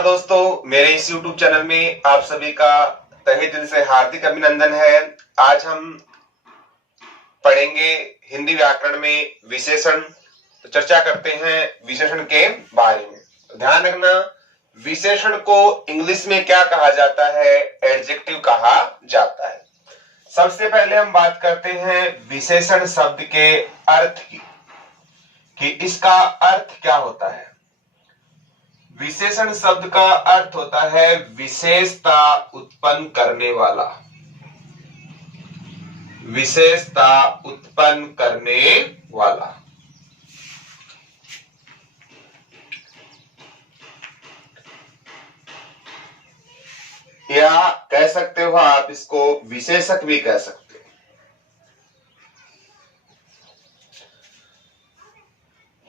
नमस्कार दोस्तों, मेरे इस YouTube चैनल में आप सभी का तहे दिल से हार्दिक अभिनंदन है। आज हम पढ़ेंगे हिंदी व्याकरण में विशेषण। तो चर्चा करते हैं विशेषण के बारे में। तो ध्यान रखना, विशेषण को इंग्लिश में क्या कहा जाता है? एडजेक्टिव कहा जाता है। सबसे पहले हम बात करते हैं विशेषण शब्द के अर्थ की, कि इसका अर्थ क्या होता है। विशेषण शब्द का अर्थ होता है विशेषता उत्पन्न करने वाला, विशेषता उत्पन्न करने वाला। या कह सकते हो आप इसको विशेषक भी कह सकते हो।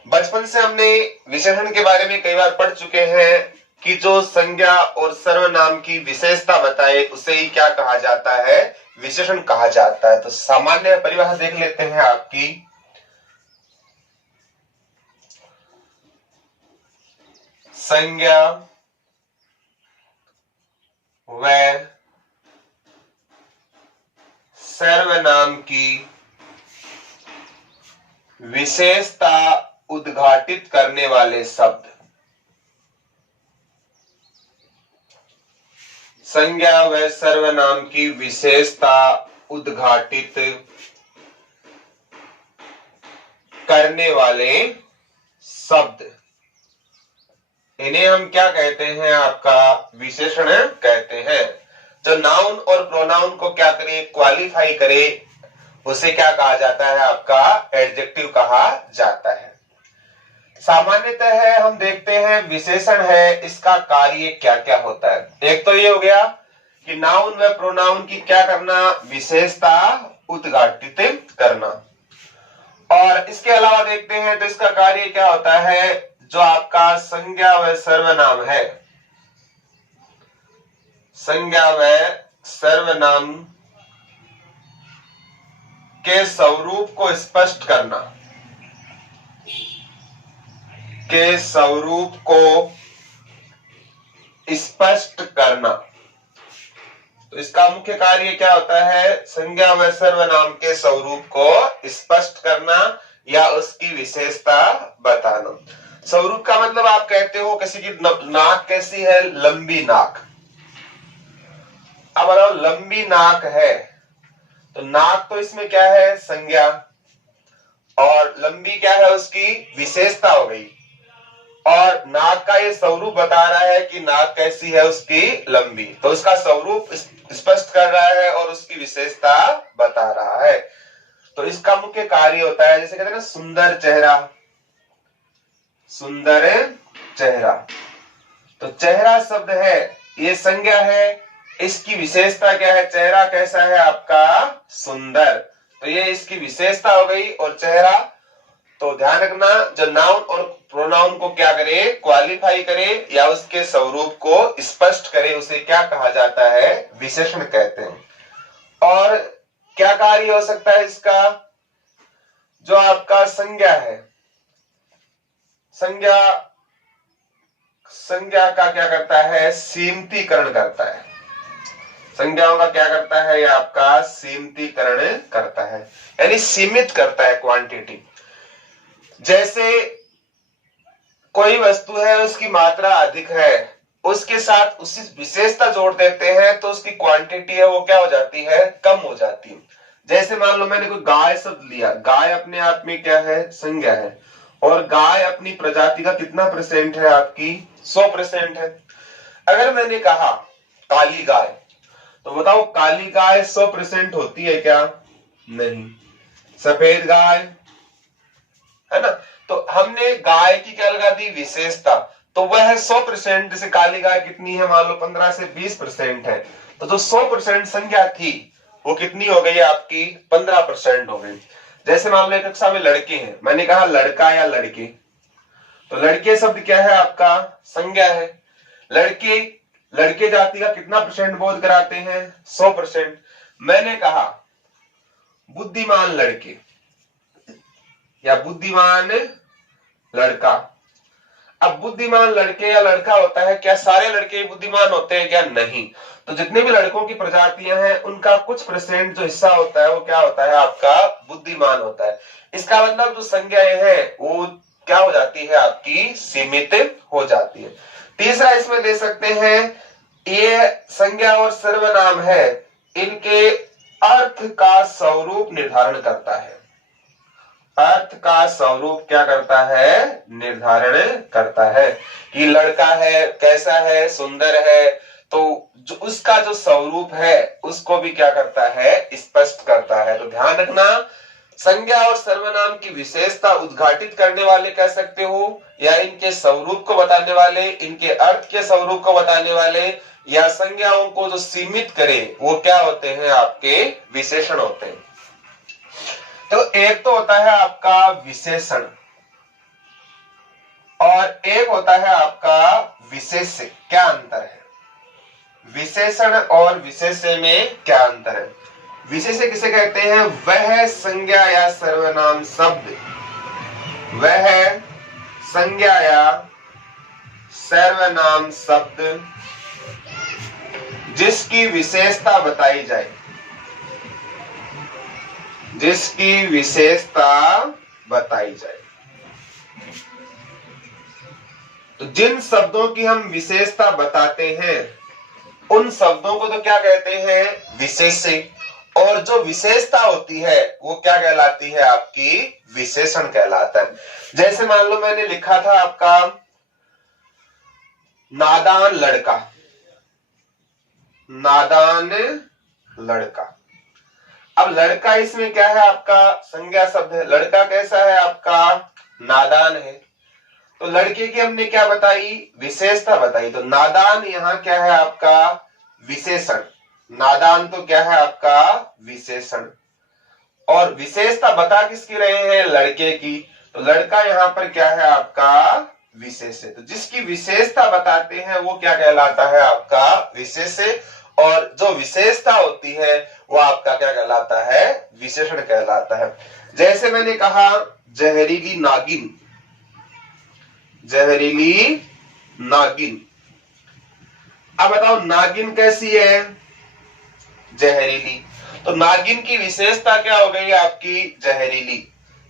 बचपन से हमने विशेषण के बारे में कई बार पढ़ चुके हैं कि जो संज्ञा और सर्वनाम की विशेषता बताए उसे ही क्या कहा जाता है? विशेषण कहा जाता है। तो सामान्य परिभाषा देख लेते हैं आपकी। संज्ञा व सर्वनाम की विशेषता उद्घाटित करने वाले शब्द। संज्ञा व सर्वनाम की विशेषता उद्घाटित करने वाले शब्द, इन्हें हम क्या कहते हैं? आपका विशेषण कहते हैं। जो नाउन और प्रोनाउन को क्या करे? क्वालिफाई करे, उसे क्या कहा जाता है? आपका एडजेक्टिव कहा जाता है। सामान्यतः हम देखते हैं विशेषण है, इसका कार्य क्या क्या होता है। एक तो ये हो गया कि नाउन व प्रोनाउन की क्या करना? विशेषता उद्घाटित करना। और इसके अलावा देखते हैं तो इसका कार्य क्या होता है? जो आपका संज्ञा व सर्वनाम है, संज्ञा व सर्वनाम के स्वरूप को स्पष्ट करना, के स्वरूप को स्पष्ट करना। तो इसका मुख्य कार्य क्या होता है? संज्ञा व सर्वनाम के स्वरूप को स्पष्ट करना या उसकी विशेषता बताना। स्वरूप का मतलब आप कहते हो किसी की नाक कैसी है? लंबी नाक। अब बताओ, लंबी नाक है तो नाक तो इसमें क्या है? संज्ञा, और लंबी क्या है? उसकी विशेषता हो गई। और नाक का ये स्वरूप बता रहा है कि नाक कैसी है? उसकी लंबी। तो उसका स्वरूप स्पष्ट कर रहा है और उसकी विशेषता बता रहा है। तो इसका मुख्य कार्य होता है, जैसे कहते हैं ना, सुंदर चेहरा, सुंदर चेहरा। तो चेहरा शब्द है, ये संज्ञा है, इसकी विशेषता क्या है? चेहरा कैसा है आपका? सुंदर। तो ये इसकी विशेषता हो गई। और चेहरा, तो ध्यान रखना, जो नाउन और प्रोनाउन को क्या करे? क्वालिफाई करे या उसके स्वरूप को स्पष्ट करे, उसे क्या कहा जाता है? विशेषण कहते हैं। और क्या कार्य हो सकता है इसका? जो आपका संज्ञा है, संज्ञा का क्या करता है? सीमितीकरण करता है। संज्ञाओं का क्या करता है? यह आपका सीमितीकरण करता है, यानी सीमित करता है क्वांटिटी। जैसे कोई वस्तु है, उसकी मात्रा अधिक है, उसके साथ उसकी विशेषता जोड़ देते हैं तो उसकी क्वांटिटी है वो क्या हो जाती है? कम हो जाती है। जैसे मान लो मैंने कोई गाय शब्द लिया, गाय अपने आप में क्या है? संज्ञा है। और गाय अपनी प्रजाति का कितना % है? आपकी 100% है। अगर मैंने कहा काली गाय, तो बताओ काली गाय 100% होती है क्या? नहीं। सफेद गाय है ना। तो हमने गाय की क्या लगा दी? विशेषता। तो वह 100%, जैसे काली गाय कितनी है? मान लो 15 से 20% है। तो जो 100% संज्ञा थी वो कितनी हो गई? आपकी 15% हो गई। जैसे मान लो एक कक्षा में लड़के हैं, मैंने कहा लड़का या लड़के, तो लड़के शब्द क्या है? आपका संज्ञा है। लड़के, लड़के जाति का कितना % बोध कराते हैं? 100%। मैंने कहा बुद्धिमान लड़के या बुद्धिमान लड़का, अब बुद्धिमान लड़के या लड़का होता है, क्या सारे लड़के बुद्धिमान होते हैं क्या? नहीं। तो जितने भी लड़कों की प्रजातियां हैं उनका कुछ परसेंट जो हिस्सा होता है वो क्या होता है आपका? बुद्धिमान होता है। इसका मतलब जो संज्ञाएं हैं वो क्या हो जाती है आपकी? सीमित हो जाती है। तीसरा इसमें दे सकते हैं, ये संज्ञा और सर्वनाम है, इनके अर्थ का स्वरूप निर्धारण करता है। अर्थ का स्वरूप क्या करता है? निर्धारण करता है कि लड़का है, कैसा है, सुंदर है, तो जो उसका जो स्वरूप है उसको भी क्या करता है? स्पष्ट करता है। तो ध्यान रखना, संज्ञा और सर्वनाम की विशेषता उद्घाटित करने वाले कह सकते हो, या इनके स्वरूप को बताने वाले, इनके अर्थ के स्वरूप को बताने वाले, या संज्ञाओं को जो सीमित करे वो क्या होते हैं? आपके विशेषण होते हैं। तो एक तो होता है आपका विशेषण और एक होता है आपका विशेष्य। क्या अंतर है? विशेषण और विशेष्य में क्या अंतर है? विशेष्य किसे कहते हैं? वह संज्ञा या सर्वनाम शब्द, वह संज्ञा या सर्वनाम शब्द जिसकी विशेषता बताई जाए, जिसकी विशेषता बताई जाए। तो जिन शब्दों की हम विशेषता बताते हैं उन शब्दों को तो क्या कहते हैं? विशेष्य। और जो विशेषता होती है वो क्या कहलाती है? आपकी विशेषण कहलाता है। जैसे मान लो मैंने लिखा था आपका नादान लड़का, नादान लड़का। अब लड़का इसमें क्या है? आपका संज्ञा शब्द है। लड़का कैसा है आपका? नादान है। तो लड़के की हमने क्या बताई? विशेषता बताई। तो नादान यहाँ क्या है आपका? विशेषण। नादान तो क्या है आपका? विशेषण। और विशेषता बता किसकी रहे हैं? लड़के की। तो लड़का यहाँ पर क्या है आपका? विशेष्य। तो जिसकी विशेषता बताते हैं वो क्या कहलाता है? आपका विशेष्य। और जो विशेषता होती है वो आपका क्या कहलाता है? विशेषण कहलाता है। जैसे मैंने कहा जहरीली नागिन, जहरीली नागिन। अब बताओ नागिन कैसी है? जहरीली। तो नागिन की विशेषता क्या हो गई आपकी? जहरीली।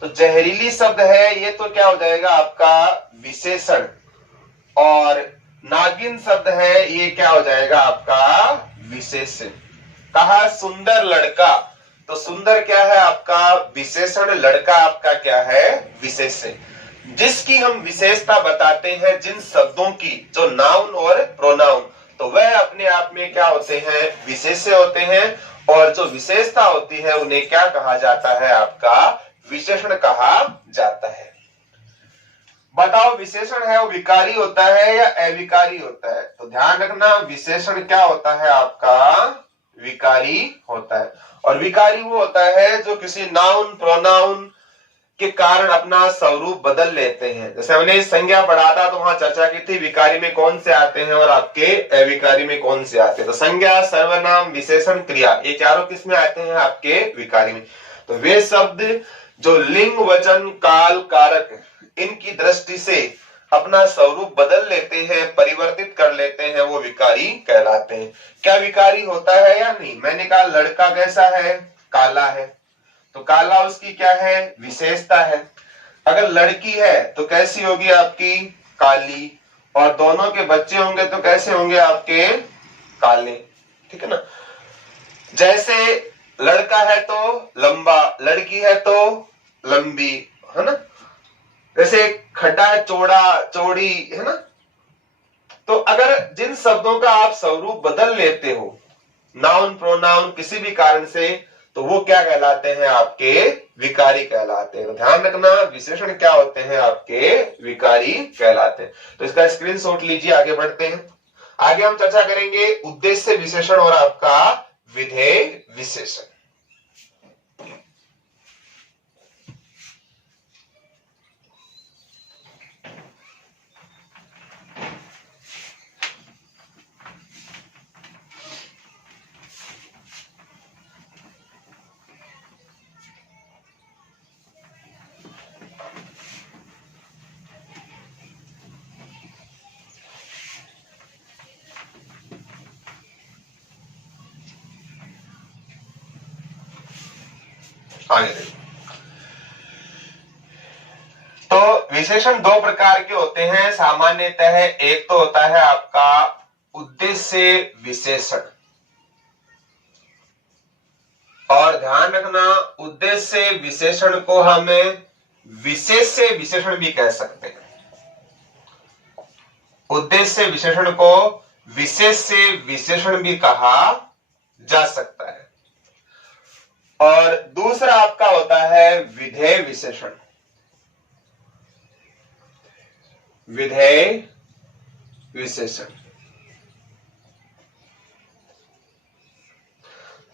तो जहरीली शब्द है ये तो क्या हो जाएगा आपका? विशेषण। और नागिन शब्द है ये क्या हो जाएगा आपका? विशेषण। कहा सुंदर लड़का, तो सुंदर क्या है आपका? विशेषण। लड़का आपका क्या है? विशेषण। जिसकी हम विशेषता बताते हैं जिन शब्दों की, जो नाउन और प्रोनाउन, तो वह अपने आप में क्या होते हैं? विशेष्य होते हैं। और जो विशेषता होती है उन्हें क्या कहा जाता है? आपका विशेषण कहा जाता है। बताओ विशेषण है वो विकारी होता है या अविकारी होता है? तो ध्यान रखना विशेषण क्या होता है आपका? विकारी होता है। और विकारी वो होता है जो किसी नाउन प्रोनाउन के कारण अपना स्वरूप बदल लेते हैं। जैसे हमने संज्ञा पढ़ा था तो वहां चर्चा की थी विकारी में कौन से आते हैं और आपके अविकारी में कौन से आते हैं। तो संज्ञा, सर्वनाम, विशेषण, क्रिया, ये चारों किसमें आते हैं? आपके विकारी में। तो वे शब्द जो लिंग, वचन, काल, कारक इनकी दृष्टि से अपना स्वरूप बदल लेते हैं, परिवर्तित कर लेते हैं, वो विकारी कहलाते हैं। क्या विकारी होता है या नहीं? मैंने कहा लड़का कैसा है? काला है। तो काला उसकी क्या है? विशेषता है। अगर लड़की है तो कैसी होगी आपकी? काली। और दोनों के बच्चे होंगे तो कैसे होंगे आपके? काले। ठीक है ना। जैसे लड़का है तो लंबा, लड़की है तो लंबी, है ना। जैसे खड्डा है चौड़ा, चौड़ी, है ना। तो अगर जिन शब्दों का आप स्वरूप बदल लेते हो नाउन प्रोनाउन किसी भी कारण से, तो वो क्या कहलाते हैं? आपके विकारी कहलाते हैं। तो ध्यान रखना विशेषण क्या होते हैं? आपके विकारी कहलाते हैं। तो इसका स्क्रीनशॉट लीजिए, आगे बढ़ते हैं। आगे हम चर्चा करेंगे उद्देश्य विशेषण और आपका विधेय विशेषण। आगे देखिए, तो विशेषण दो प्रकार के होते हैं सामान्यतः। एक तो होता है आपका उद्देश्य विशेषण, और ध्यान रखना उद्देश्य विशेषण को हम विशेष्य विशेषण भी कह सकते हैं। उद्देश्य विशेषण को विशेष्य विशेषण भी कहा जा सकता है। और दूसरा आपका होता है विधेय विशेषण। विधेय विशेषण,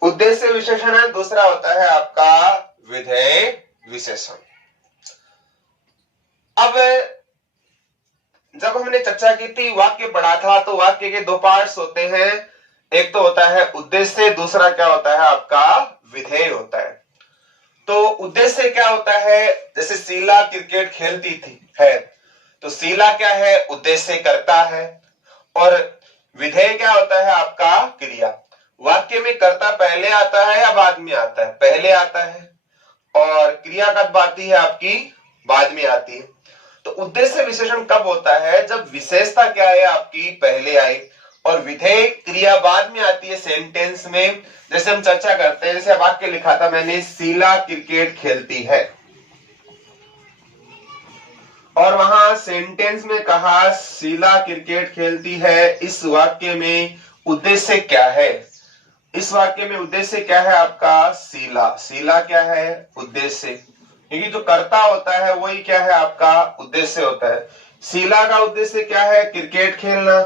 उद्देश्य विशेषण है, दूसरा होता है आपका विधेय विशेषण। अब जब हमने चर्चा की थी, वाक्य पढ़ा था, तो वाक्य के दो पार्ट्स होते हैं। एक तो होता है उद्देश्य, दूसरा क्या होता है आपका विधेय होता है। तो उद्देश्य क्या होता है, जैसे शीला क्रिकेट खेलती थी है, तो शीला क्या है, उद्देश्य करता है। और विधेय क्या होता है आपका क्रिया। वाक्य में कर्ता पहले आता है या बाद में आता है, पहले आता है, और क्रिया कब आती है आपकी, बाद में आती है। तो उद्देश्य विशेषण कब होता है, जब विशेषता क्या है आपकी पहले आई और विधेय क्रिया बाद में आती है सेंटेंस में। जैसे हम चर्चा करते हैं, जैसे वाक्य लिखा था मैंने, शीला क्रिकेट खेलती है, और वहां सेंटेंस में कहा शीला क्रिकेट खेलती है। इस वाक्य में उद्देश्य क्या है, इस वाक्य में उद्देश्य क्या है आपका शीला। शीला क्या है, उद्देश्य, क्योंकि जो कर्ता होता है वही क्या है आपका उद्देश्य होता है। शीला का उद्देश्य क्या है, क्रिकेट खेलना,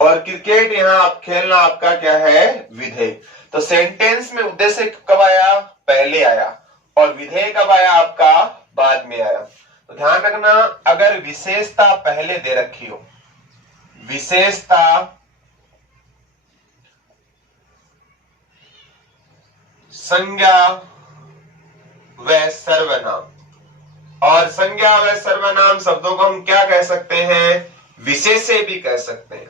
और क्रिकेट यहाँ आप खेलना आपका क्या है विधेय। तो सेंटेंस में उद्देश्य कब आया, पहले आया, और विधेय कब आया आपका बाद में आया। तो ध्यान रखना, अगर विशेषता पहले दे रखी हो, विशेषता संज्ञा व सर्वनाम, और संज्ञा व सर्वनाम शब्दों को हम क्या कह सकते हैं, विशेष्य भी कह सकते हैं,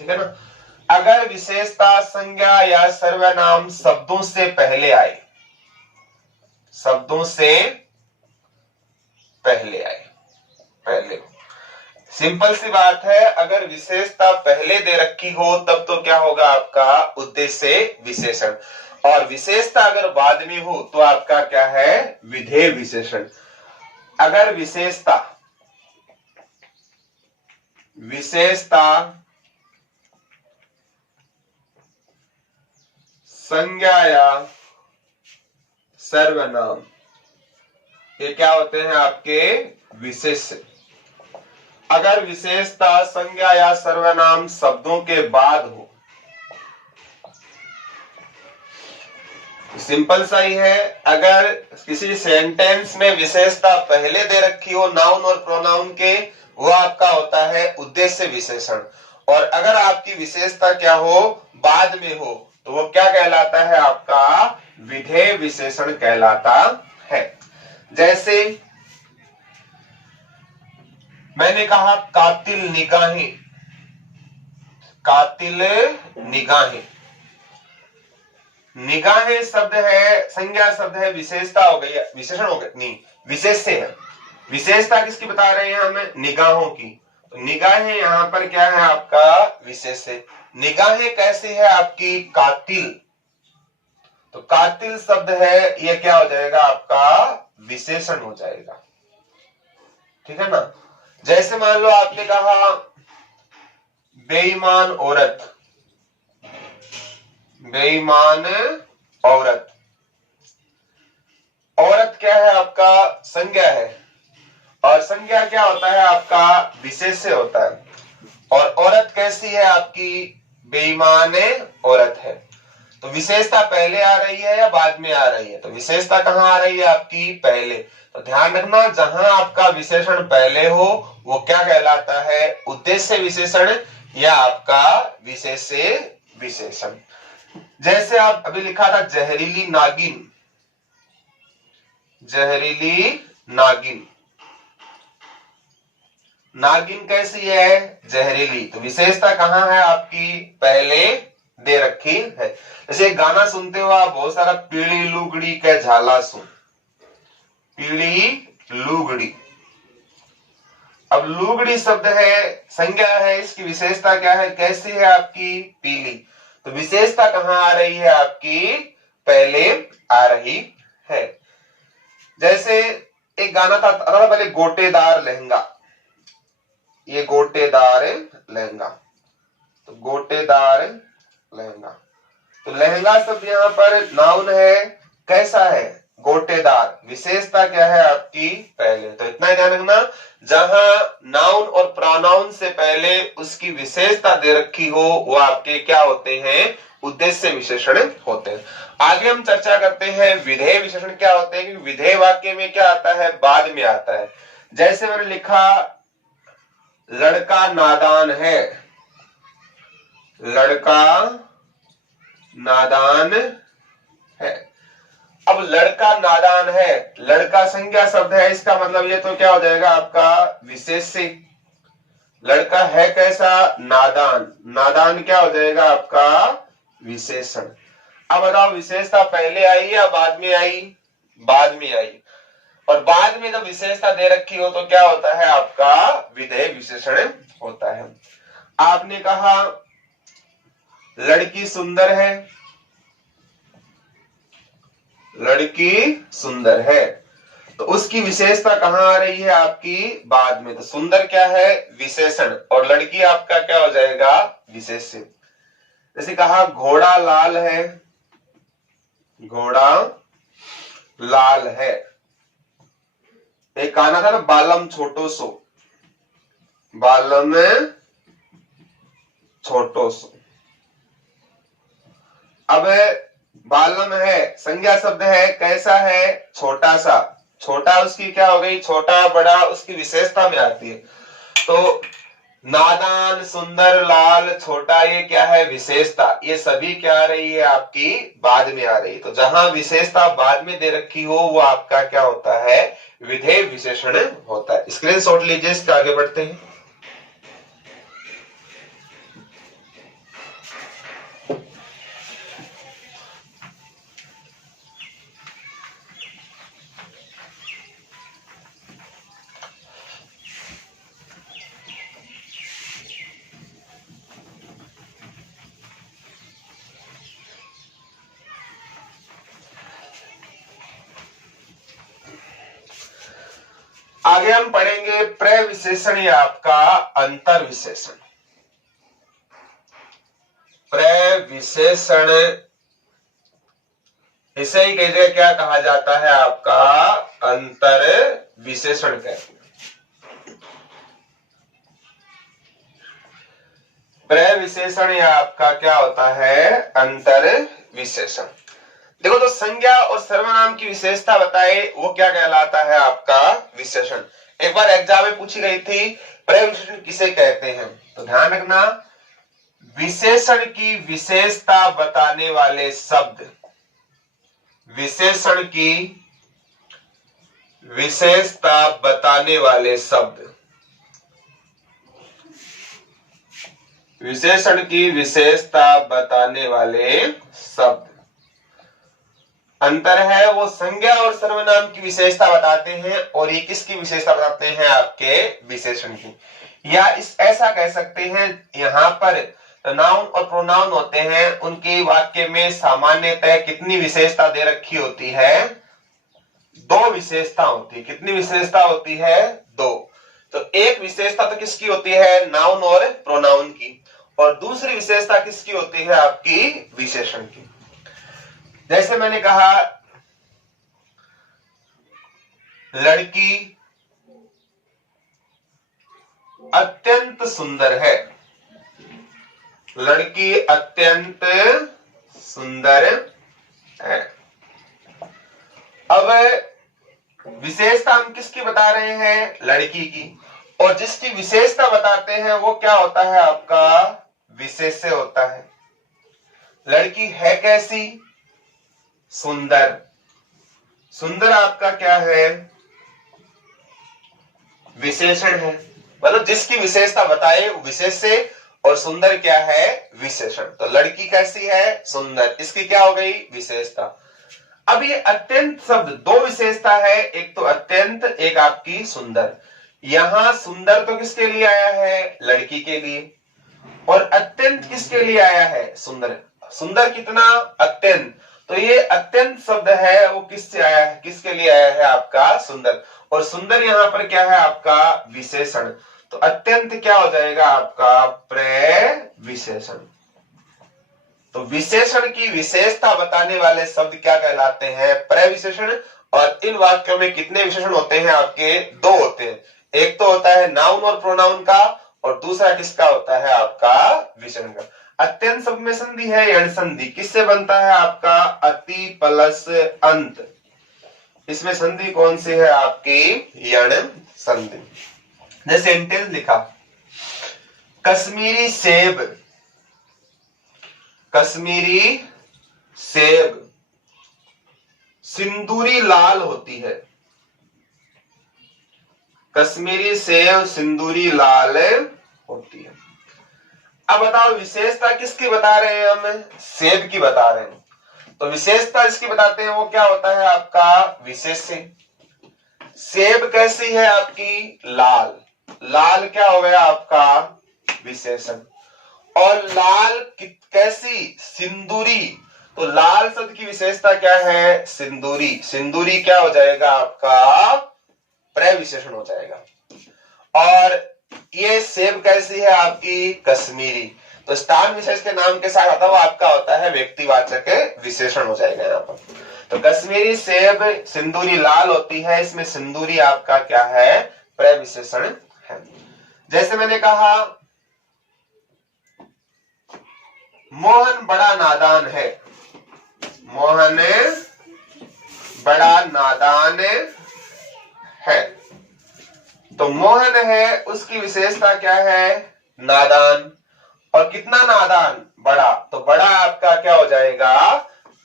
ठीक है ना। अगर विशेषता संज्ञा या सर्वनाम शब्दों से पहले आए, शब्दों से पहले आए, पहले, सिंपल सी बात है, अगर विशेषता पहले दे रखी हो तब तो क्या होगा आपका उद्देश्य विशेषण, और विशेषता अगर बाद में हो तो आपका क्या है विधेय विशेषण। अगर विशेषता संज्ञा या सर्वनाम, ये क्या होते हैं आपके विशेष्य। अगर विशेषता संज्ञा या सर्वनाम शब्दों के बाद हो, सिंपल सा ही है, अगर किसी सेंटेंस में विशेषता पहले दे रखी हो नाउन और प्रोनाउन के, वो आपका होता है उद्देश्य विशेषण। और अगर आपकी विशेषता क्या हो, बाद में हो, तो वो क्या कहलाता है आपका विधेय विशेषण कहलाता है। जैसे मैंने कहा कातिल निगाहें, कातिल निगाहें, निगाहें शब्द है, संज्ञा शब्द है, विशेषता हो गई, विशेषण हो गया, नहीं विशेष्य है। विशेषता किसकी बता रहे हैं हमें, निगाहों की। तो निगाहें यहाँ पर क्या है आपका विशेष्य। निगाहें कैसे है आपकी, कातिल, तो कातिल शब्द है, ये क्या हो जाएगा आपका विशेषण हो जाएगा, ठीक है ना। जैसे मान लो आपने कहा बेईमान औरत, बेईमान औरत, औरत क्या है आपका संज्ञा है, और संज्ञा क्या होता है आपका विशेष्य होता है। और औरत कैसी है आपकी, बेईमान औरत है। तो विशेषता पहले आ रही है या बाद में आ रही है, तो विशेषता कहाँ आ रही है आपकी पहले। तो ध्यान रखना, जहां आपका विशेषण पहले हो वो क्या कहलाता है उद्देश्य विशेषण या आपका विशेष्य विशेषण। जैसे आप अभी लिखा था जहरीली नागिन, जहरीली नागिन, नागिन कैसी है जहरीली, तो विशेषता कहाँ है आपकी पहले दे रखी है। जैसे गाना सुनते हो आप बहुत सारा, पीली लुगड़ी के झाला सुन, पीली लुगड़ी। अब लुगड़ी शब्द है, संज्ञा है, इसकी विशेषता क्या है, कैसी है आपकी, पीली। तो विशेषता कहां आ रही है आपकी, पहले आ रही है। जैसे एक गाना था पहले, गोटेदार लहंगा, ये गोटेदार लहंगा, तो गोटेदार लहंगा। तो लहंगा शब्द यहाँ पर नाउन है, कैसा है, गोटेदार। विशेषता क्या है आपकी, पहले। तो इतना ध्यान रखना, जहां नाउन और प्रोनाउन से पहले उसकी विशेषता दे रखी हो वो आपके क्या होते हैं, उद्देश्य विशेषण होते हैं। आगे हम चर्चा करते हैं विधेय विशेषण क्या होते हैं, क्योंकि विधेय वाक्य में क्या आता है, बाद में आता है। जैसे मैंने लिखा, लड़का नादान है, लड़का नादान है। अब लड़का नादान है, लड़का संज्ञा शब्द है, इसका मतलब ये तो क्या हो जाएगा आपका विशेष्य। लड़का है कैसा, नादान, नादान क्या हो जाएगा आपका विशेषण। अब बताओ विशेषता पहले आई या बाद में आई, बाद में आई। और बाद में जब विशेषता दे रखी हो तो क्या होता है आपका विधेय विशेषण होता है। आपने कहा लड़की सुंदर है, लड़की सुंदर है, तो उसकी विशेषता कहां आ रही है आपकी, बाद में। तो सुंदर क्या है, विशेषण, और लड़की आपका क्या हो जाएगा, विशेष्य। जैसे कहा घोड़ा लाल है, घोड़ा लाल है। एक गाना था ना, बालम छोटो सो, बालम छोटो सो। अब बालम है, संज्ञा शब्द है, कैसा है, छोटा सा। छोटा उसकी क्या हो गई, छोटा बड़ा उसकी विशेषता में आती है। तो नादान, सुंदर, लाल, छोटा, ये क्या है विशेषता। ये सभी क्या आ रही है आपकी, बाद में आ रही है। तो जहां विशेषता बाद में दे रखी हो वो आपका क्या होता है, विधेय विशेषण होता है। स्क्रीनशॉट लीजिए, इसके आगे बढ़ते हैं। आगे हम पढ़ेंगे प्रविशेषण या आपका अंतर विशेषण। प्रविशेषण इसे ही कई जगह क्या कहा जाता है आपका, अंतर विशेषण कहते हैं। प्रविशेषण या आपका क्या होता है, अंतर विशेषण। देखो, तो संज्ञा और सर्वनाम की विशेषता बताए वो क्या कहलाता है आपका विशेषण। एक बार एग्जाम में पूछी गई थी प्रविशेषण किसे कहते हैं, तो ध्यान रखना, विशेषण की विशेषता बताने वाले शब्द, विशेषण की विशेषता बताने वाले शब्द, विशेषण की विशेषता बताने वाले शब्द। अंतर है, वो संज्ञा और सर्वनाम की विशेषता बताते हैं और ये किसकी विशेषता बताते हैं, आपके विशेषण की। या इस ऐसा कह सकते हैं, यहाँ पर नाउन और प्रोनाउन होते हैं, उनके वाक्य में सामान्यतः कितनी विशेषता दे रखी होती है, दो विशेषता होती है। कितनी विशेषता होती है, दो। तो एक विशेषता तो किसकी होती है, नाउन और प्रोनाउन की, और दूसरी विशेषता किसकी होती है, आपकी विशेषण की। जैसे मैंने कहा लड़की अत्यंत सुंदर है, लड़की अत्यंत सुंदर है। अब विशेषता हम किसकी बता रहे हैं, लड़की की, और जिसकी विशेषता बताते हैं वो क्या होता है आपका विशेष्य होता है। लड़की है कैसी, सुंदर। सुंदर आपका क्या है, विशेषण है, मतलब जिसकी विशेषता बताए विशेष्य, और सुंदर क्या है, विशेषण। तो लड़की कैसी है, सुंदर, इसकी क्या हो गई विशेषता। अब ये अत्यंत शब्द दो विशेषता है, एक तो अत्यंत, एक आपकी सुंदर। यहां सुंदर तो किसके लिए आया है? लड़की के लिए। और अत्यंत किसके लिए आया है? सुंदर। सुंदर कितना? अत्यंत। तो ये अत्यंत शब्द है वो किससे आया है? किसके लिए आया है? आपका सुंदर। और सुंदर यहां पर क्या है? आपका विशेषण। तो अत्यंत क्या हो जाएगा? आपका प्रविशेषण। तो विशेषण की विशेषता बताने वाले शब्द क्या कहलाते हैं? प्रविशेषण। और इन वाक्यों में कितने विशेषण होते हैं? आपके दो होते हैं। एक तो होता है नाउन और प्रोनाउन का, और दूसरा किसका होता है? आपका विशेषण का। अत्यंत शब्द में संधि है यण संधि। किससे बनता है? आपका अति प्लस अंत। इसमें संधि कौन सी है? आपकी यण संधि। जैसे सेंटेंस लिखा, कश्मीरी सेब, कश्मीरी सेब सिंदूरी लाल होती है। कश्मीरी सेब सिंदूरी लाल होती है। अब बताओ विशेषता किसकी बता रहे हैं? हम सेब की बता रहे हैं। तो विशेषता इसकी बताते हैं वो क्या होता है? आपका विशेषण। सेब कैसी है? आपकी लाल। लाल क्या हो गया? आपका विशेषण। और लाल कैसी? सिंदूरी। तो लाल शब्द की विशेषता क्या है? सिंदूरी। सिंदूरी क्या हो जाएगा? आपका प्रविशेषण हो जाएगा। और ये सेब कैसी है? आपकी कश्मीरी। तो स्थान विशेष के नाम के साथ आता हुआ आपका होता है व्यक्तिवाचक विशेषण हो जाएगा यहाँ पर। तो कश्मीरी सेब सिंदूरी लाल होती है, इसमें सिंदूरी आपका क्या है? प्रविशेषण है। जैसे मैंने कहा मोहन बड़ा नादान है। मोहन बड़ा नादान है। तो मोहन है, उसकी विशेषता क्या है? नादान। और कितना नादान? बड़ा। तो बड़ा आपका क्या हो जाएगा?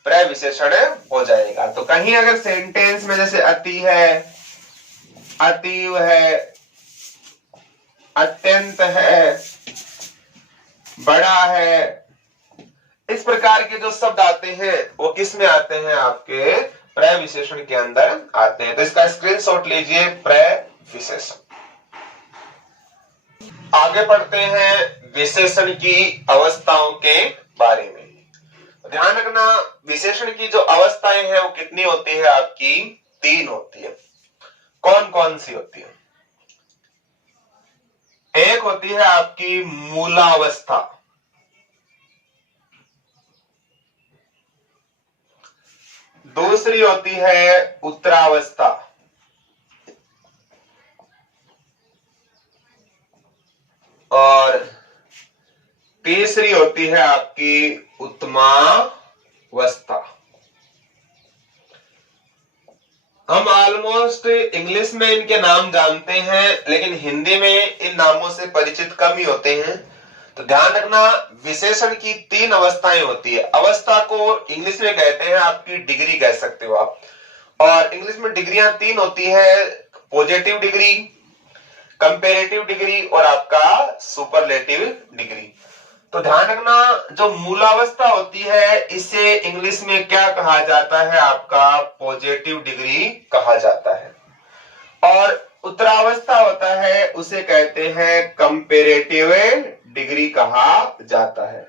प्रविशेषण हो जाएगा। तो कहीं अगर सेंटेंस में जैसे अति है, अतीव है, अत्यंत है, बड़ा है, इस प्रकार के जो शब्द आते हैं वो किस में आते हैं? आपके प्रविशेषण के अंदर आते हैं। तो इसका स्क्रीनशॉट लीजिए, प्रविशेषण। आगे पढ़ते हैं विशेषण की अवस्थाओं के बारे में। ध्यान रखना, विशेषण की जो अवस्थाएं हैं वो कितनी होती है? आपकी 3 होती है। कौन कौन सी होती है? एक होती है आपकी मूलावस्था, दूसरी होती है उत्तरावस्था, और तीसरी होती है आपकी उत्तमावस्था। हम ऑलमोस्ट इंग्लिश में इनके नाम जानते हैं, लेकिन हिंदी में इन नामों से परिचित कम ही होते हैं। तो ध्यान रखना, विशेषण की 3 अवस्थाएं होती है। अवस्था को इंग्लिश में कहते हैं आपकी डिग्री कह सकते हो आप। और इंग्लिश में डिग्रियां 3 होती है, पॉजिटिव डिग्री, कंपेरेटिव डिग्री और आपका सुपरलेटिव डिग्री। तो ध्यान रखना, जो मूलावस्था होती है इसे इंग्लिश में क्या कहा जाता है? आपका पॉजिटिव डिग्री कहा जाता है। और उत्तरावस्था होता है उसे कहते हैं कंपेरेटिव डिग्री कहा जाता है।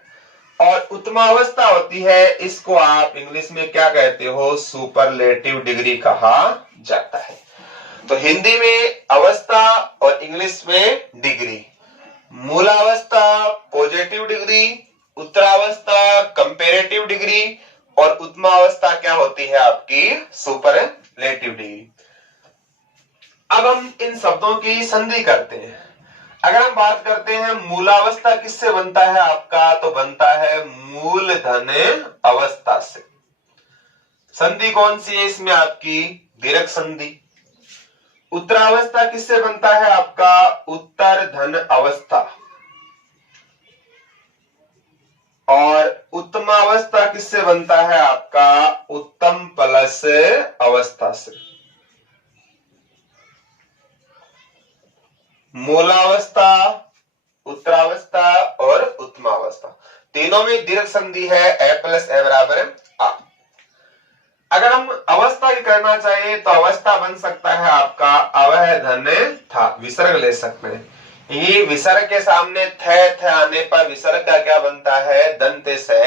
और उत्तमावस्था होती है, इसको आप इंग्लिश में क्या कहते हो? सुपरलेटिव डिग्री कहा जाता है। तो हिंदी में अवस्था और इंग्लिश में डिग्री। मूलावस्था पॉजिटिव डिग्री, उत्तरावस्था कंपेरेटिव डिग्री, और उत्तमावस्था क्या होती है? आपकी सुपरलेटिव डिग्री। अब हम इन शब्दों की संधि करते हैं। अगर हम बात करते हैं मूलावस्था किससे बनता है आपका? तो बनता है मूलधन अवस्था से। संधि कौन सी है इसमें? आपकी दीर्घ संधि। उत्तरावस्था किससे बनता है आपका? उत्तर धन अवस्था। और उत्तमावस्था किससे बनता है आपका? उत्तम प्लस अवस्था से। मूलावस्था, उत्तरावस्था और उत्तमावस्था तीनों में दीर्घ संधि है, ए प्लस ए बराबर आ। अगर हम करना चाहिए तो अवस्था बन सकता है आपका अवह धन था, विसर्ग ले सकते हैं। ये विसर्ग के सामने थ आने पर विसर्ग का क्या बनता है, दंत से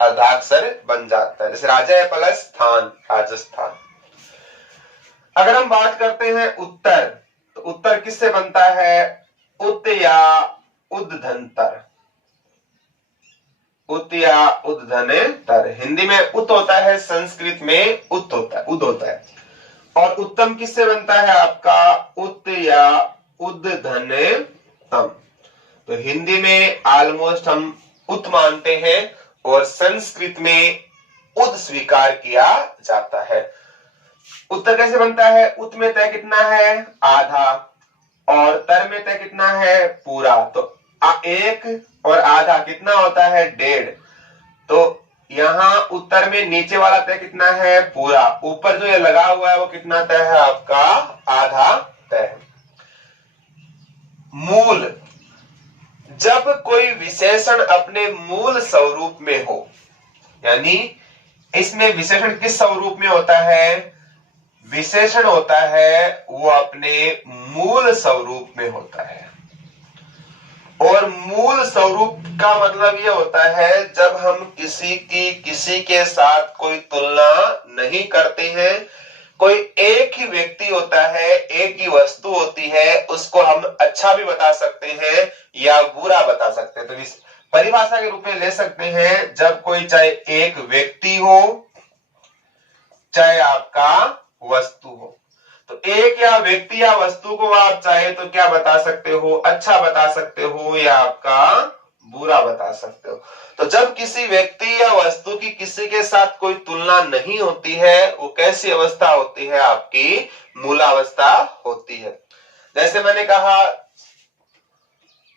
अर्धाक्षर बन जाता है। जैसे राजा प्लस स्थान, राजस्थान। अगर हम बात करते हैं उत्तर, तो उत्तर किससे बनता है, उत या उद्धंतर, उत या उद्धनेतर। हिंदी में उत होता है, संस्कृत में उत होता है, उद होता है। और उत्तम किससे बनता है आपका, उत या उद्धनेतम। तो हिंदी में ऑलमोस्ट हम उत मानते हैं और संस्कृत में उद स्वीकार किया जाता है। उत्तर कैसे बनता है, उत में तय कितना है, आधा, और तर में तय कितना है, पूरा। तो एक और आधा कितना होता है, डेढ़। तो यहाँ उत्तर में नीचे वाला तय कितना है, पूरा। ऊपर जो ये लगा हुआ है वो कितना तय है आपका, आधा तय। मूल, जब कोई विशेषण अपने मूल स्वरूप में हो, यानी इसमें विशेषण किस स्वरूप में होता है, विशेषण होता है वो अपने मूल स्वरूप में होता है। और मूल स्वरूप का मतलब ये होता है जब हम किसी के साथ कोई तुलना नहीं करते हैं। कोई एक ही व्यक्ति होता है, एक ही वस्तु होती है, उसको हम अच्छा भी बता सकते हैं या बुरा बता सकते हैं। तो इस परिभाषा के रूप में ले सकते हैं, जब कोई चाहे एक व्यक्ति हो चाहे आपका वस्तु हो, तो एक या व्यक्ति या वस्तु को आप चाहे तो क्या बता सकते हो, अच्छा बता सकते हो या आपका बुरा बता सकते हो। तो जब किसी व्यक्ति या वस्तु की किसी के साथ कोई तुलना नहीं होती है, वो कैसी अवस्था होती है, आपकी मूलावस्था होती है। जैसे मैंने कहा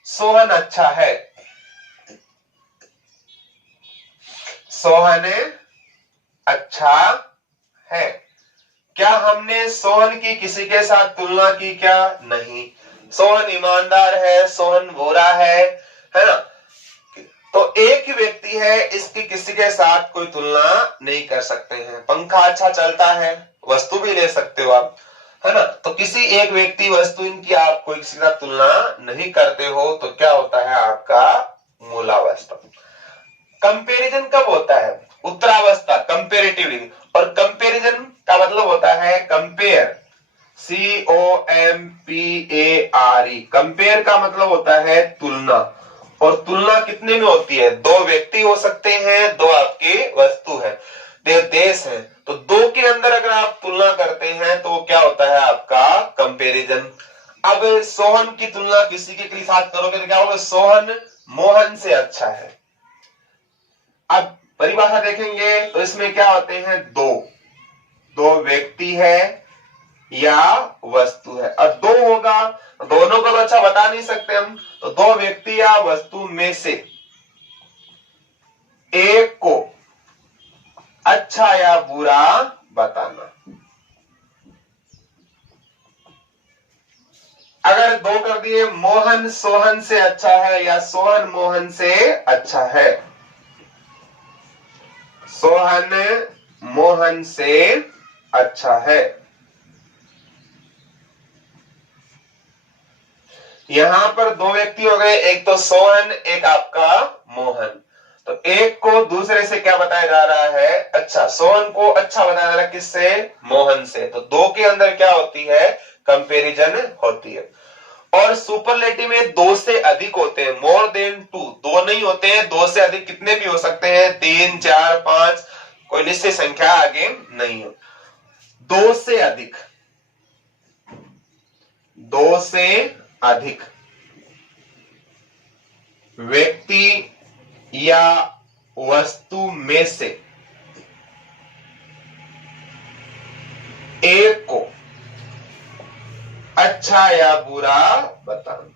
सोहन अच्छा है, सोहन अच्छा है। क्या हमने सोहन की किसी के साथ तुलना की, क्या नहीं। सोहन ईमानदार है, सोहन बुरा है ना। तो एक ही व्यक्ति है, इसकी किसी के साथ कोई तुलना नहीं कर सकते हैं। पंखा अच्छा चलता है, वस्तु भी ले सकते हो आप, है ना। तो किसी एक व्यक्ति वस्तु इनकी आप कोई किसी का तुलना नहीं करते हो, तो क्या होता है आपका मूलावस्था। कंपैरिजन कब होता है, उत्तरावस्था, कंपेरेटिवली। और कंपैरिजन का मतलब होता है कंपेयर, COMPARE। कंपेयर का मतलब होता है तुलना। और तुलना कितने में होती है, दो व्यक्ति हो सकते हैं, दो आपके वस्तु है, देश है। तो दो के अंदर अगर आप तुलना करते हैं तो क्या होता है आपका कंपैरिजन। अब सोहन की तुलना किसी के साथ करोगे तो क्या होगा, सोहन मोहन से अच्छा है। अब परिभाषा देखेंगे तो इसमें क्या होते हैं, दो व्यक्ति है या वस्तु है। और दो होगा, दोनों को तो अच्छा बता नहीं सकते हम, तो दो व्यक्ति या वस्तु में से एक को अच्छा या बुरा बताना। अगर दो कर दिए, मोहन सोहन से अच्छा है या सोहन मोहन से अच्छा है, सोहन मोहन से अच्छा है। यहां पर दो व्यक्ति हो गए, एक तो सोहन, एक आपका मोहन। तो एक को दूसरे से क्या बताया जा रहा है, अच्छा। सोहन को अच्छा बताया जा रहा है किससे, मोहन से। तो दो के अंदर क्या होती है, कंपैरिजन होती है। और सुपरलेटिव में दो से अधिक होते हैं, मोर देन टू। दो नहीं होते हैं, दो से अधिक कितने भी हो सकते हैं, 3, 4, 5, कोई निश्चित संख्या आगे नहीं है। दो से अधिक, दो से अधिक व्यक्ति या वस्तु में से एक को अच्छा या बुरा बताना।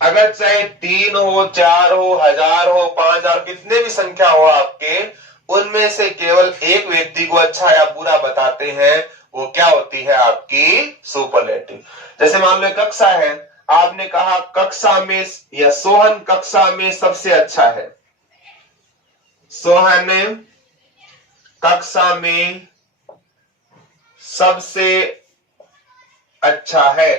अगर चाहे 3 हो, 4 हो, 1000 हो, 5000, कितने भी संख्या हो आपके, उनमें से केवल एक व्यक्ति को अच्छा या बुरा बताते हैं, वो क्या होती है आपकी सुपरलेटिव। जैसे मान लो कक्षा है, आपने कहा कक्षा में या सोहन कक्षा में सबसे अच्छा है, सोहन कक्षा में सबसे अच्छा है।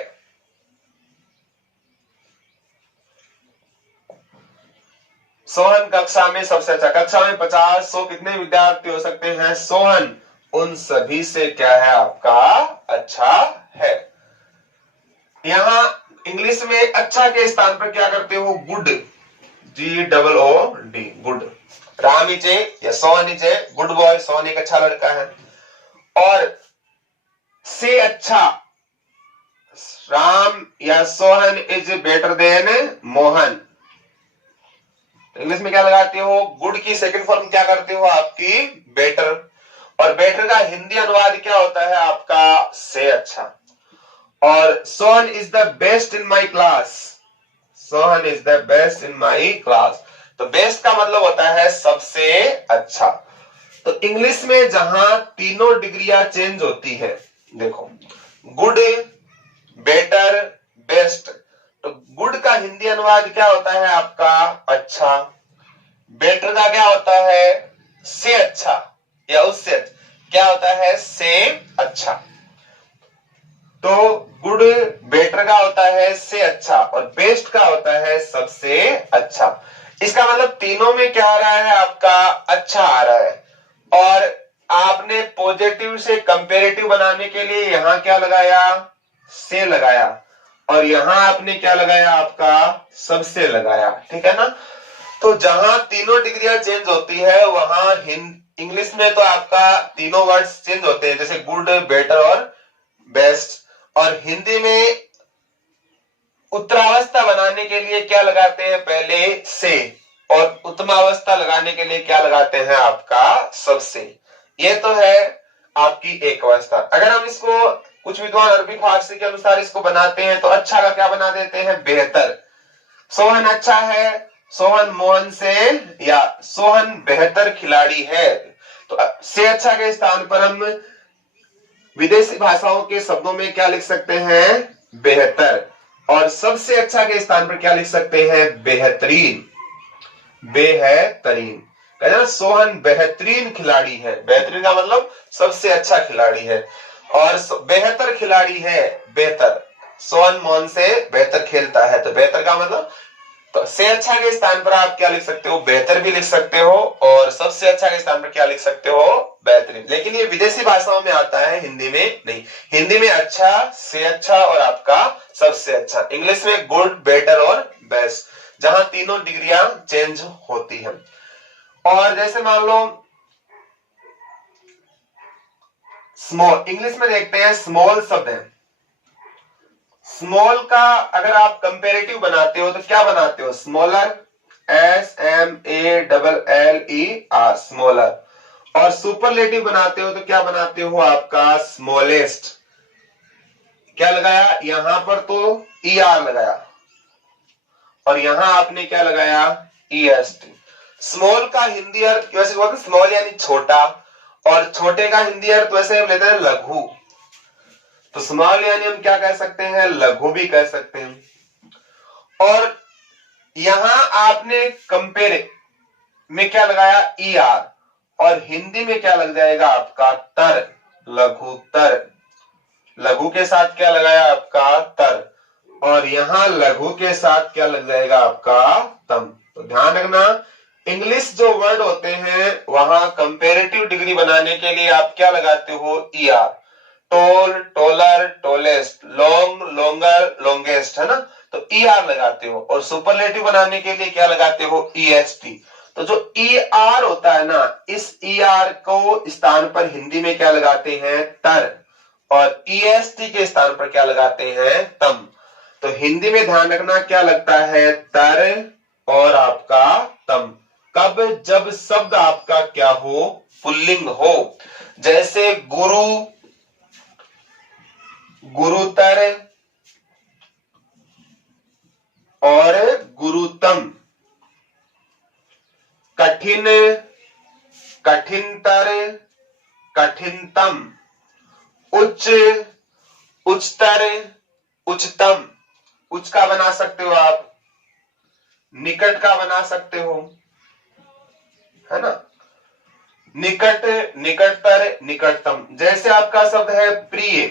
सोहन कक्षा में सबसे अच्छा। कक्षा में 50, 100 कितने विद्यार्थी हो सकते हैं? सोहन उन सभी से क्या है? आपका अच्छा है। यहां इंग्लिश में अच्छा के स्थान पर क्या करते हो? Good, GOOD, good. Ram is a या Sohan is a good boy, Sohan एक अच्छा लड़का है। और से अच्छा, राम या Sohan is better than Mohan. English में क्या लगाते हो? गुड की सेकंड फॉर्म क्या करते हो? आपकी बेटर। और बेटर का हिंदी अनुवाद क्या होता है? आपका से अच्छा। और Sohan is the best in my class, Sohan is the best in my class. तो बेस्ट का मतलब होता है सबसे अच्छा। तो इंग्लिश में जहां तीनों डिग्रियां चेंज होती है, देखो, गुड, बेटर, बेस्ट। तो गुड का हिंदी अनुवाद क्या होता है? आपका अच्छा। बेटर का क्या होता है? से अच्छा या उससे अच्छा। क्या होता है? से अच्छा। तो गुड, बेटर का होता है से अच्छा, और बेस्ट का होता है सबसे अच्छा। इसका मतलब तीनों में क्या आ रहा है? आपका अच्छा आ रहा है। और आपने पॉजिटिव से कंपेरेटिव बनाने के लिए यहां क्या लगाया? से लगाया। और यहां आपने क्या लगाया? आपका सबसे लगाया। ठीक है ना? तो जहां तीनों डिग्रियां चेंज होती है वहां इंग्लिश में तो आपका तीनों वर्ड्स चेंज होते हैं, जैसे गुड, बेटर और बेस्ट। और हिंदी में उत्तरावस्था बनाने के लिए क्या लगाते हैं? पहले से। और उत्तमावस्था लगाने के लिए क्या लगाते हैं? आपका सबसे। ये तो है आपकी एक अवस्था। अगर हम इसको, कुछ विद्वान अरबी फारसी के अनुसार इसको बनाते हैं तो अच्छा का क्या बना देते हैं? बेहतर। सोहन अच्छा है, सोहन मोहन से, या सोहन बेहतर खिलाड़ी है। तो से अच्छा के स्थान पर हम विदेशी भाषाओं के शब्दों में क्या लिख सकते हैं? बेहतर। और सबसे अच्छा के स्थान पर क्या लिख सकते हैं? बेहतरीन, बेहतरीन। कहते हैं ना, सोहन बेहतरीन खिलाड़ी है। बेहतरीन का मतलब सबसे अच्छा खिलाड़ी है। और बेहतर खिलाड़ी है, बेहतर। सोहन मोहन से बेहतर खेलता है, तो बेहतर का मतलब, तो से अच्छा के स्थान पर आप क्या लिख सकते हो? बेहतर भी लिख सकते हो। और सबसे अच्छा के स्थान पर क्या लिख सकते हो? बेहतरीन। लेकिन ये विदेशी भाषाओं में आता है, हिंदी में नहीं। हिंदी में अच्छा, से अच्छा और आपका सबसे अच्छा। इंग्लिश में गुड, बेटर और बेस्ट, जहां तीनों डिग्रियां चेंज होती हैं। और जैसे मान लो स्मॉल, इंग्लिश में देखते हैं स्मॉल शब्द है। स्मॉल का अगर आप कंपेरेटिव बनाते हो तो क्या बनाते हो? Smaller, SMALLER, smaller. और सुपरलेटिव बनाते हो तो क्या बनाते हो? आपका स्मॉलेस्ट। क्या लगाया? यहां पर तो ER लगाया, और यहां आपने क्या लगाया? EST। स्मॉल का हिंदी अर्थ वैसे हुआ कि स्मॉल यानी छोटा, और छोटे का हिंदी अर्थ वैसे हम लेते हैं लघु। तो स्मॉल यानी हम क्या कह सकते हैं? लघु भी कह सकते हैं। और यहां आपने कंपेयर में क्या लगाया? ER। और हिंदी में क्या लग जाएगा? आपका तर, लघुतर। लघु के साथ क्या लगाया? आपका तर। और यहां लघु के साथ क्या लग जाएगा? आपका तम। तो ध्यान रखना, इंग्लिश जो वर्ड होते हैं वहां कंपेरेटिव डिग्री बनाने के लिए आप क्या लगाते हो? ER। Tall, taller, tallest, long, longer, longest, है ना? तो ER लगाते हो। और सुपरलेटिव बनाने के लिए क्या लगाते हो? EST। तो जो ER होता है ना, इस ER को स्थान पर हिंदी में क्या लगाते हैं? तर। और EST के स्थान पर क्या लगाते हैं? तम। तो हिंदी में ध्यान रखना क्या लगता है? तर और आपका तम। कब? जब शब्द आपका क्या हो? पुल्लिंग हो। जैसे गुरु, गुरुतर और गुरुतम। कठिन, कठिनतर, कठिनतम। उच्च, उच्चतर, उच्चतम। उच्च का बना सकते हो आप, निकट का बना सकते हो, है ना? निकट, निकटतर, निकटतम। जैसे आपका शब्द है प्रिय,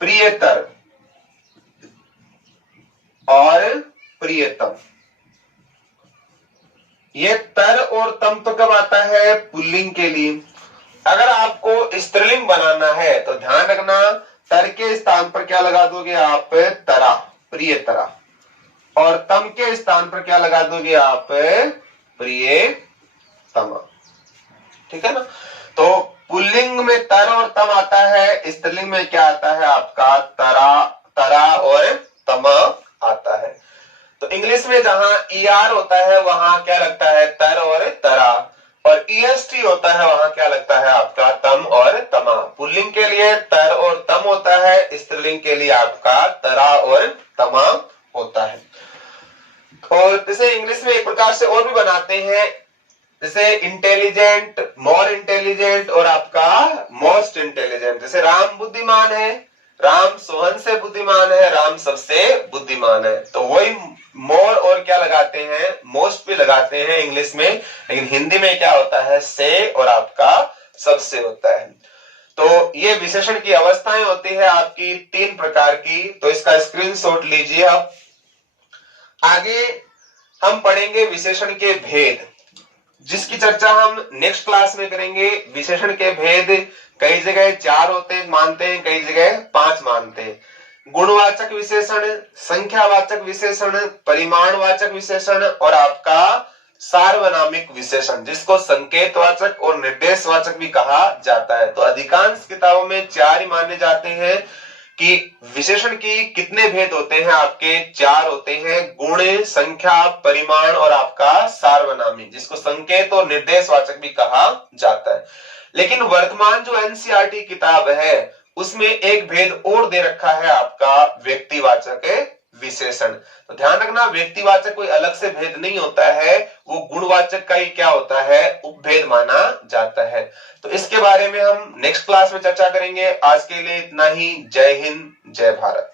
प्रियतर और प्रियतम। ये तर और तम तो कब आता है? पुल्लिंग के लिए। अगर आपको स्त्रीलिंग बनाना है तो ध्यान रखना, तर के स्थान पर क्या लगा दोगे आप? तरा, प्रियतरा। और तम के स्थान पर क्या लगा दोगे आप? प्रियतमा। ठीक है ना? तो पुल्लिंग में तर और तम आता है, स्त्रीलिंग में क्या आता है आपका? तरा, तरा और तमा आता है। तो इंग्लिश में जहां ER होता है वहां क्या लगता है? तर और तरा। और EST होता है वहां क्या लगता है आपका? तम और तमा। पुल्लिंग के लिए तर और तम होता है, स्त्रीलिंग के लिए आपका तरा और तमा होता है। और इसे इंग्लिश में एक प्रकार से और भी बनाते हैं, जैसे इंटेलिजेंट, मोर इंटेलिजेंट और आपका मोस्ट इंटेलिजेंट। जैसे राम बुद्धिमान है, राम सोहन से बुद्धिमान है, राम सबसे बुद्धिमान है। तो वही मोर और क्या लगाते हैं? मोस्ट भी लगाते हैं इंग्लिश में, लेकिन हिंदी में क्या होता है? से और आपका सबसे होता है। तो ये विशेषण की अवस्थाएं होती है आपकी 3 प्रकार की। तो इसका स्क्रीनशॉट लीजिए आप। आगे हम पढ़ेंगे विशेषण के भेद, जिसकी चर्चा हम नेक्स्ट क्लास में करेंगे। विशेषण के भेद कई जगह 4 होते हैं मानते हैं, कई जगह 5 मानते हैं। गुणवाचक विशेषण, संख्यावाचक विशेषण, परिमाणवाचक विशेषण और आपका सार्वनामिक विशेषण, जिसको संकेतवाचक और निर्देशवाचक भी कहा जाता है। तो अधिकांश किताबों में 4 ही माने जाते हैं कि विशेषण की कितने भेद होते हैं आपके? 4 होते हैं, गुण, संख्या, परिमाण और आपका सार्वनामिक, जिसको संकेत और निर्देशवाचक भी कहा जाता है। लेकिन वर्तमान जो NCERT किताब है उसमें एक भेद और दे रखा है आपका, व्यक्तिवाचक विशेषण। तो ध्यान रखना, व्यक्तिवाचक कोई अलग से भेद नहीं होता है, वो गुणवाचक का ही क्या होता है? उपभेद माना जाता है। तो इसके बारे में हम नेक्स्ट क्लास में चर्चा करेंगे। आज के लिए इतना ही। जय हिंद, जय भारत।